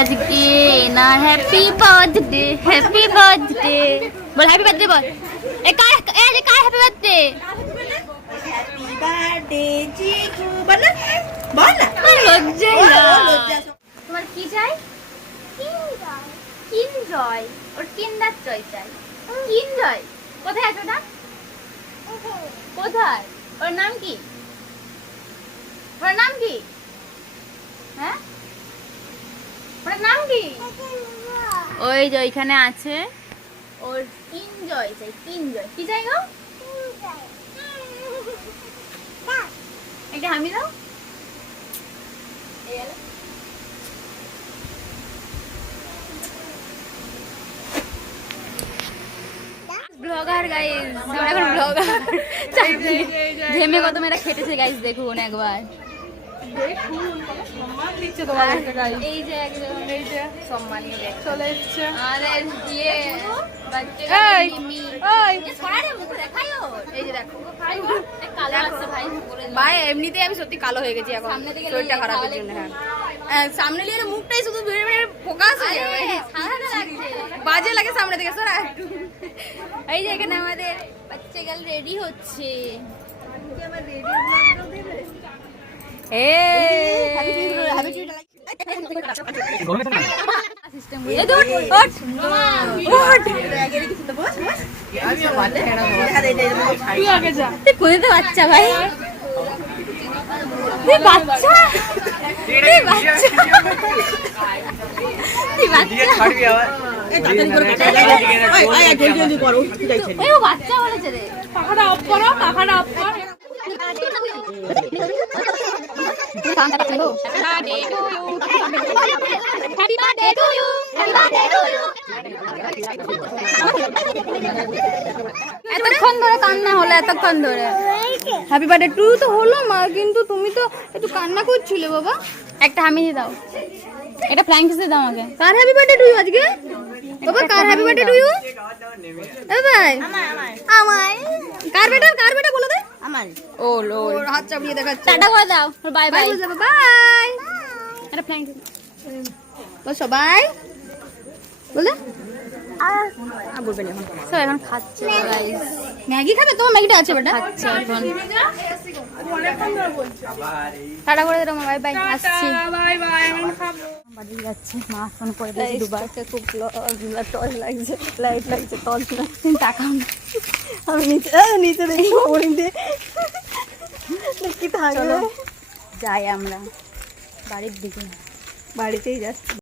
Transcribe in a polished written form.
আজকে না happy birthday বল happy birthday বল এ কার happy birthday happy birthday চিকু বল বল না লজ্জা তোমার কি চাই কিনজয় ওর কিন্ডার জয় চাই কিনজয় কোথায় আছে ওটা কোথায় ওর নাম কি হ্যাঁ ওর নাম কি ওই যে ওইখানে আছে ওর কিনজয় চাই কিনজয় কি চাই গো একটা হামি দাও ব্লগার গাইস আমরা এখন ব্লগার ঘেমে কত মেয়েরা খেটেছে গাইস দেখুন একবার এই যে একদম এই যে সম্মান নিয়ে চলে এসেছে আমাদের দিয়ে বাচ্চা ছড়ারে মুখ দেখায়ও এই যে দেখো কালো আছে ভাই ভাই এমনিতেই আমি সত্যি কালো হয়ে গেছি এখন সামনে থেকে শরীরটা খারাপের জন্য হ্যাঁ সামনে নিয়ে মুখটাই শুধু ফোকাস হয়ে যাবে সাদা লাগছে বাজে লাগে সামনে থেকে সরা একটু এই যে এখানে আমাদের বাচ্চা গাল রেডি হচ্ছে আমার রেডি ব্লগটাও দেবে বাচ্চা ভাই বাচ্চা বলেছে রে পাখাটা অফ করো পাখাটা অফ করো এতক্ষণ ধরে কান্না হলো এতক্ষণ ধরে হ্যাপি বার্থডে টু তো হলো মা কিন্তু তুমি তো একটু কান্না করছিলে বাবা একটা হামি দিয়ে দাও এটা ফ্ল্যাং কিস দাও আমাকে কার হ্যাপি বার্থডে টু আজকে বাবা কার happy birthday to U A ভাই আমার কার বেটা বলে দে আমার ও লো হাত চাপিয়ে দেখাচ্ছে টাটা করে দাও বাই বাই বাই এটা ফ্ল্যাং কিস বল সবাই বলে বলবেন এখন সব এখন খাচ্ছে গাইস ম্যাগি খাবে তোমার ম্যাগিটা আছে বেটা খাচ্ছে এখন টাটা করে দাও বাই বাই আসছি বাই বাই আমি খাবো বাড়ি যাচ্ছি মা ফোন করে দিয়েছে দুবার খুব টর্চ লাগছে লাইট লাগছে টর্চ লাগছে তাকাও আমি নিচে দেখি ওরিং দিয়ে দেখি থাকবে যাই আমরা বাড়ির দিকে বাড়িতেই যাচ্ছি